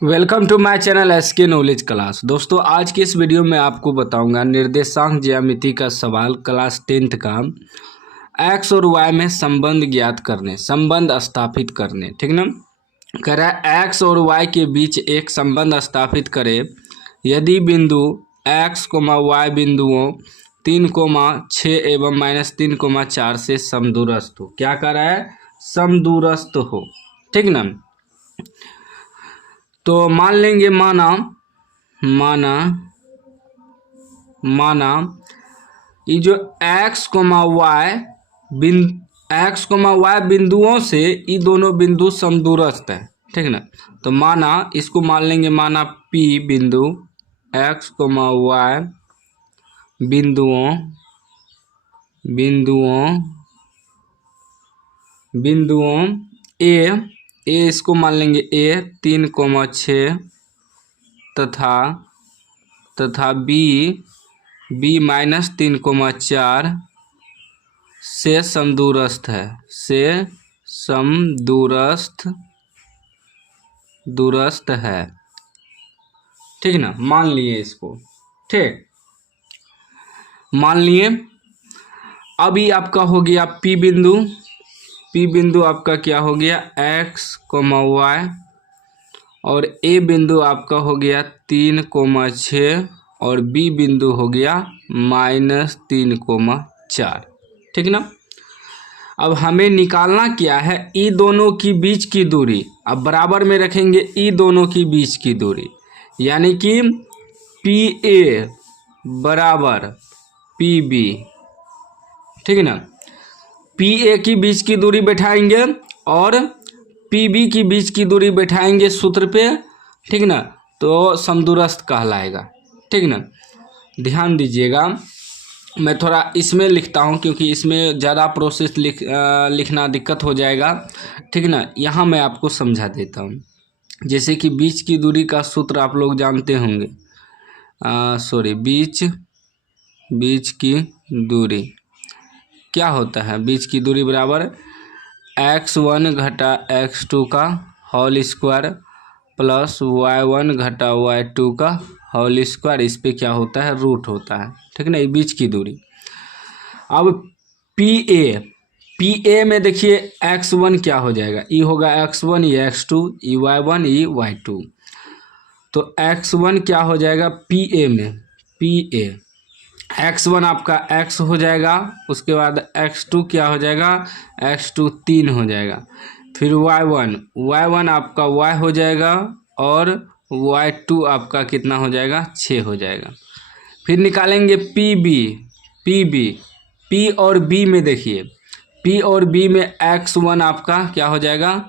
Welcome to my channel SK knowledge class. दोस्तों आज की इस वीडियो में आपको बताऊंगा निर्देशांक ज्यामिति का सवाल क्लास 10th का एक्स और वाई में संबंध ज्ञात करने, संबंध स्थापित करने। ठीक ना, कह रहा है एक्स और वाई के बीच एक संबंध स्थापित करें यदि बिंदु एक्स कोमा वाई बिंदुओं 3,6 एवं -3,4 से समदूरस्थ हो। क्या कर रहा है? समदूरस्थ हो। ठीक ना, तो मान लेंगे माना ये जो x, y बिंदुओं से ये दोनों बिंदु समदूरस्थ है। ठीक ना, तो माना इसको मान लेंगे माना P बिंदु x, y बिंदुओं A इसको मान लेंगे A 3,6 तथा B -3,4 से समदूरस्थ है, दूरस्थ है। ठीक ना, मान लिए इसको। ठीक, मान लिए। अभी आपका हो गया P बिंदु आपका क्या हो गया x, y और A बिंदु आपका हो गया 3,6 और B बिंदु हो गया -3,4। ठीक ना, अब हमें निकालना क्या है? ई दोनों की बीच की दूरी। अब बराबर में रखेंगे ई दोनों की बीच की दूरी, यानी कि PA बराबर PB। ठीक है ना, PA की बीच की दूरी बैठाएंगे और PB की बीच की दूरी बैठाएंगे सूत्र पे। ठीक ना, तो समदूरस्थ कहलाएगा। ठीक ना, ध्यान दीजिएगा, मैं थोड़ा इसमें लिखता हूँ क्योंकि इसमें ज़्यादा प्रोसेस लिखना दिक्कत हो जाएगा। ठीक ना, यहाँ मैं आपको समझा देता हूँ। जैसे कि बीच की दूरी का सूत्र आप लोग जानते होंगे। बीच की दूरी क्या होता है? बीच की दूरी बराबर x1 घटा x2 का होल स्क्वायर प्लस y1 घटा y2 का होल स्क्वायर। इस पे क्या होता है? रूट होता है। ठीक है ना, ये बीच की दूरी। अब PA में देखिए x1 क्या हो जाएगा? ये होगा x1, ये x2, ये y1, ये y2। तो x1 क्या हो जाएगा PA में? PA x1 आपका x हो जाएगा, उसके बाद x2 क्या हो जाएगा? x2 3 हो जाएगा। फिर y1 आपका y हो जाएगा और y2 आपका कितना हो जाएगा? 6 हो जाएगा। फिर निकालेंगे P और B में देखिए, P और B में x1 आपका क्या हो जाएगा?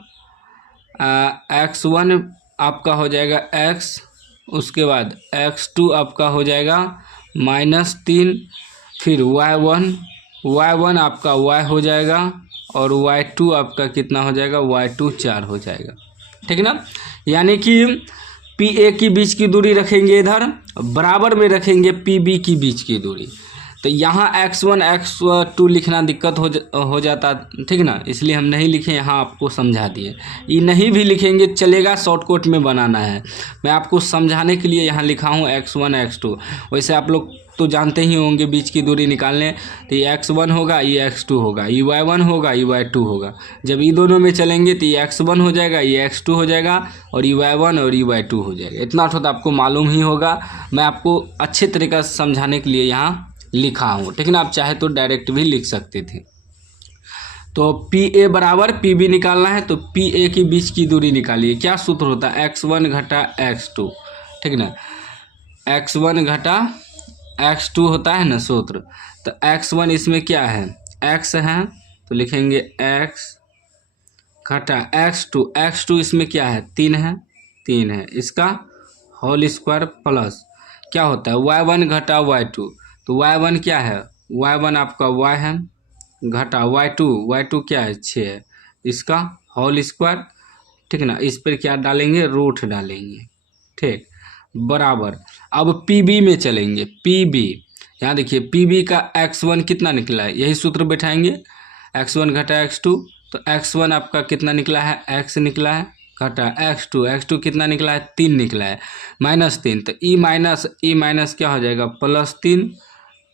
x1 आपका हो जाएगा x, उसके बाद x2 आपका हो जाएगा -3, फिर y1 आपका y हो जाएगा और y2 आपका कितना हो जाएगा? y2 4 हो जाएगा। ठीक ना, यानी कि PA की बीच की दूरी रखेंगे इधर, बराबर में रखेंगे PB की बीच की दूरी। तो यहाँ x1 x2 लिखना दिक्कत हो जाता। ठीक ना, इसलिए हम नहीं लिखे, यहाँ आपको समझा दिए। ये नहीं भी लिखेंगे चलेगा, शॉर्टकट में बनाना है। मैं आपको समझाने के लिए यहाँ लिखा हूँ x1 x2। वैसे आप लोग तो जानते ही होंगे बीच की दूरी निकालने। तो ये x1 होगा, ये x2 होगा, ये y1 होगा, ये y2 होगा। जब ये दोनों में चलेंगे तो ये x1 हो जाएगा, ये x2 हो जाएगा और ये y1 और ये y2 हो जाएगा। इतना तो आपको मालूम ही होगा, मैं आपको अच्छे तरीक़े से समझाने के लिए यहाँ लिखा हूँ। ठीक है ना, आप चाहे तो डायरेक्ट भी लिख सकते थे। तो PA बराबर PB निकालना है, तो PA की बीच की दूरी निकालिए। क्या सूत्र होता है? x1 घटा x2। ठीक ना, x1 घटा x2 होता है ना सूत्र। तो x1 इसमें क्या है? x है, तो लिखेंगे x घटा x2 इसमें क्या है? 3 है, इसका होल स्क्वायर प्लस क्या होता है? y1 घटा y2। तो y1 क्या है? y1 आपका y है, घटा y2 क्या है? 6 है, इसका होल स्क्वायर। ठीक ना, इस पर क्या डालेंगे? रूट डालेंगे। ठीक, बराबर। अब PB में चलेंगे। PB यहाँ देखिए, PB का x1 कितना निकला है? यही सूत्र बैठाएंगे, x1 घटा x2। तो x1 आपका कितना निकला है? x निकला है, घटा x2 कितना निकला है 3 निकला है -3 तो ई माइनस क्या हो जाएगा +3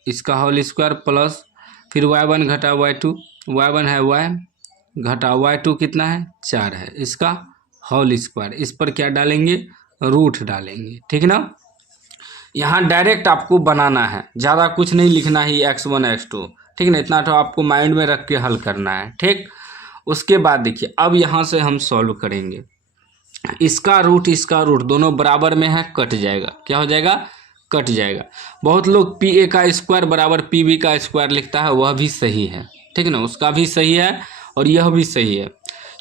इसका होल स्क्वायर प्लस फिर y1 घटा y1 है y घटा y2 कितना है 4 है इसका होल स्क्वायर। इस पर क्या डालेंगे रूट डालेंगे ठीक ना। यहाँ डायरेक्ट आपको बनाना है, ज़्यादा कुछ नहीं लिखना ही x1 x2 ठीक ना, इतना तो आपको माइंड में रख के हल करना है ठीक। उसके बाद देखिए अब यहाँ से हम सॉल्व करेंगे, इसका रूट दोनों बराबर में है कट जाएगा, क्या हो जाएगा कट जाएगा। बहुत लोग पी ए का स्क्वायर बराबर पी बी का स्क्वायर लिखता है, वह भी सही है ठीक ना, उसका भी सही है और यह भी सही है,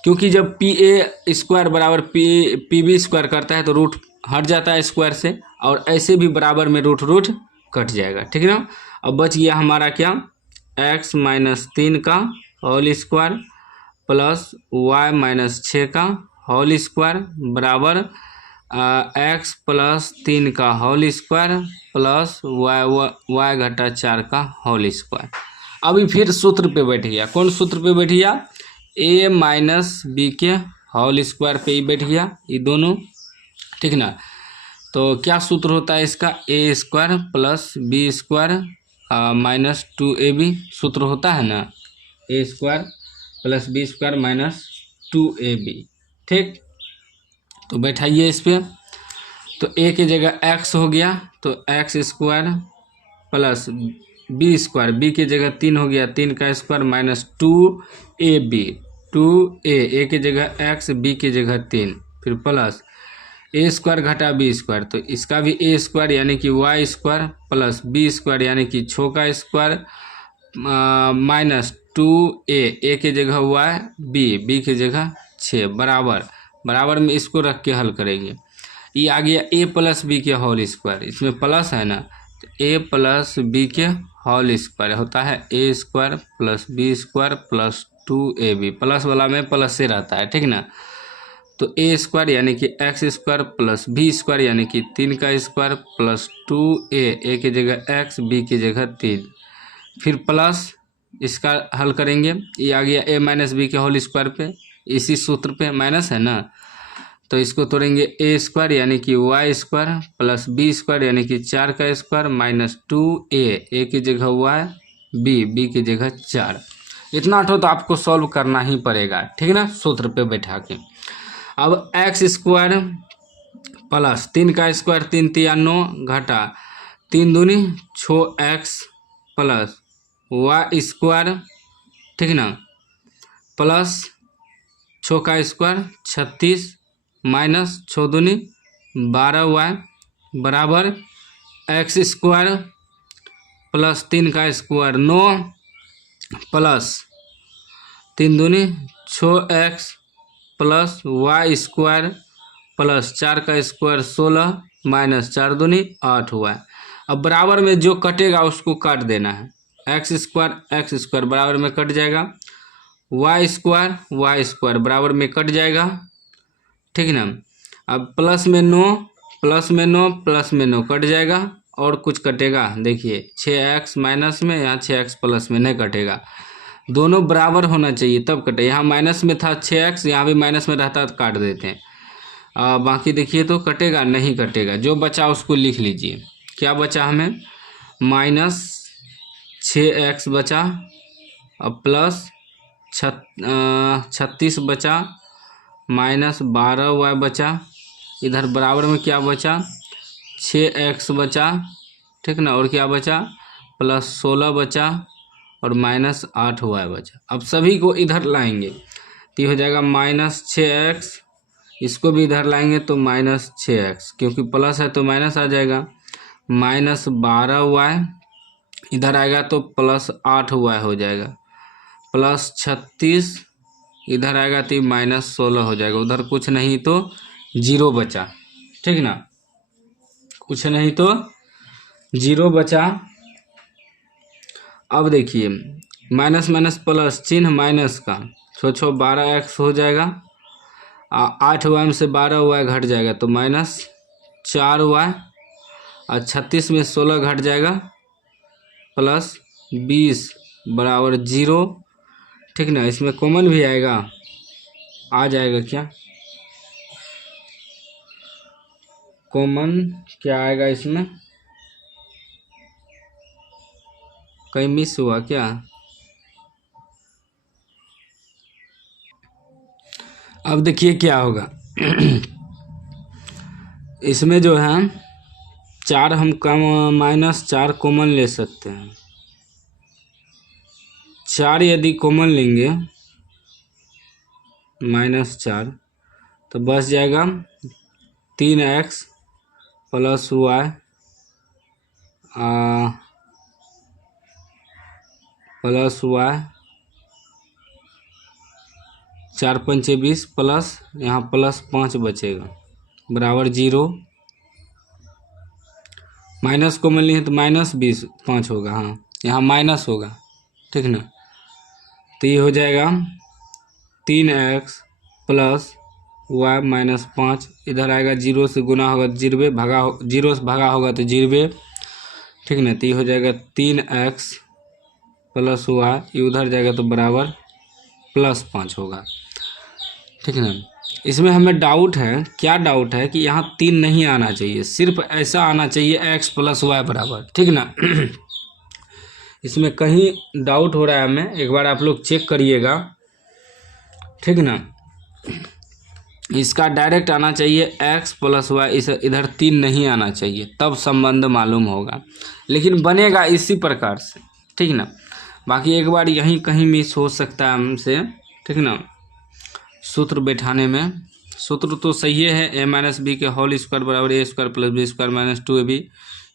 क्योंकि जब पी ए स्क्वायर बराबर पी बी स्क्वायर करता है तो रूट हट जाता है स्क्वायर से, और ऐसे भी बराबर में रूट कट जाएगा ठीक ना। अब बच गया हमारा क्या x-3 का होल स्क्वायर प्लस y-6 का होल स्क्वायर बराबर x + 3 का होल स्क्वायर प्लस y घटा 4 का होल स्क्वायर। अभी फिर सूत्र पे बैठ गया, कौन सूत्र पे बैठ गया a - b के होल स्क्वायर पे ही बैठ गया ये दोनों ठीक ना। तो क्या सूत्र होता है इसका a² + b² -2ab सूत्र होता है ना, a² + b² -2ab ठीक। तो बैठाइए इस पे, तो a की जगह x हो गया तो x² प्लस b² की जगह 3 हो गया 3 का स्क्वायर -2ab 2a की जगह x b की जगह 3 फिर प्लस a² घटा b² तो इसका भी a² यानी कि y² प्लस b² यानी कि 6 का स्क्वायर -2a की जगह y b की जगह 6 बराबर में इसको रख के हल करेंगे। ये आ गया a + b के होल स्क्वायर, इसमें प्लस है ना, तो a + b के होल स्क्वायर होता है a² + b² + 2ab प्लस वाला में प्लस से रहता है ठीक ना। तो a² यानी कि x² प्लस b² यानी कि 3 का स्क्वायर प्लस 2a की जगह x b की जगह 3 फिर प्लस इसका हल करेंगे। ये आ गया a - b के होल स्क्वायर पे, इसी सूत्र पे माइनस है ना, तो इसको तोड़ेंगे a² यानी कि y² प्लस b² यानी कि 4 का स्क्वायर -2a की जगह y b की जगह 4। इतना तो आपको सॉल्व करना ही पड़ेगा ठीक ना, सूत्र पे बैठा के। अब x² प्लस 3 का स्क्वायर 3 × 9 घटा 3 दूनी 6x प्लस y² ठीक ना प्लस 6 का स्क्वायर 36 माइनस 6 दूनी 12y बराबर x² प्लस 3 का स्क्वायर 9 प्लस 3 दूनी 6x प्लस y² प्लस 4 का स्क्वायर 16 माइनस 4 दूनी 8y। अब बराबर में जो कटेगा उसको काट देना है, x² बराबर में कट जाएगा, y² बराबर में कट जाएगा ठीक ना। अब प्लस में 9 कट जाएगा, और कुछ कटेगा देखिए 6x माइनस में, यहाँ 6x प्लस में नहीं कटेगा, दोनों बराबर होना चाहिए तब कटे। यहाँ माइनस में था 6x, यहाँ भी माइनस में रहता तो काट देते हैं, बाकी देखिए तो कटेगा नहीं कटेगा। जो बचा उसको लिख लीजिए, क्या बचा हमें -6x बचा, अब प्लस 36 बचा -12y बचा, इधर बराबर में क्या बचा 6x बचा ठीक ना, और क्या बचा +16 बचा और -8y बचा। अब सभी को इधर लाएंगे तो ये हो जाएगा -6x, इसको भी इधर लाएंगे तो -6x, क्योंकि प्लस है तो माइनस आ जाएगा, -12y इधर आएगा तो +8y हो जाएगा, +36 इधर आएगा तो -16 हो जाएगा, उधर कुछ नहीं तो 0 बचा ठीक ना, कुछ नहीं तो 0 बचा। अब देखिए माइनस माइनस प्लस चिन्ह माइनस का 6 12x हो जाएगा, 8y से 12y घट जाएगा तो -4y, और 36 में 16 घट जाएगा +20 बराबर 0 ठीक ना। इसमें कॉमन भी आएगा, आ जाएगा क्या कॉमन क्या आएगा इसमें, कहीं मिस हुआ क्या? अब देखिए क्या होगा इसमें जो है 4 हम कम -4 कॉमन ले सकते हैं। 4 यदि कॉमन लेंगे -4 तो बच जाएगा 3x plus Y plus Y 4 पंचे 20 प्लस यहाँ प्लस 5 बचेगा बराबर 0। माइनस कॉमन लिए तो -20 5 होगा, हाँ यहाँ माइनस होगा, ठीक ना। तो ये हो जाएगा 3x प्लस वाई -5, इधर आएगा 0 से गुना होगा 0 भागा, 0 से भागा होगा तो 0, ठीक ना। तो ये हो जाएगा 3x प्लस वाई, ये उधर जाएगा तो बराबर +5 होगा, ठीक ना। इसमें हमें डाउट है, क्या डाउट है कि यहाँ 3 नहीं आना चाहिए, सिर्फ ऐसा आना चाहिए x प्लस वाई बराबर, ठीक ना। इसमें कहीं डाउट हो रहा है हमें, एक बार आप लोग चेक करिएगा, ठीक ना। इसका डायरेक्ट आना चाहिए x प्लस वाई, इस इधर 3 नहीं आना चाहिए, तब संबंध मालूम होगा, लेकिन बनेगा इसी प्रकार से, ठीक ना। बाकी एक बार यहीं कहीं मिस हो सकता है हमसे, ठीक ना। सूत्र बैठाने में सूत्र तो सही है, a माइनस बी के होल स्क्वायर बराबर a square plus B square minus 2ab,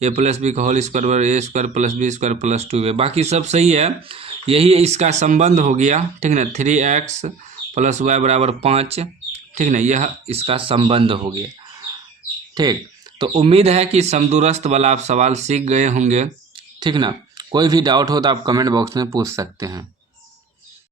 a plus B का होल स्क्वायर बराबर a square plus B square plus 2a, बाकी सब सही है। यही इसका संबंध हो गया, ठीक ना। 3x प्लस वाई बराबर 5, ठीक ना, यह इसका संबंध हो गया, ठीक। तो उम्मीद है कि समदूरस्थ वाला आप सवाल सीख गए होंगे, ठीक ना। कोई भी डाउट हो तो आप कमेंट बॉक्स में पूछ सकते हैं।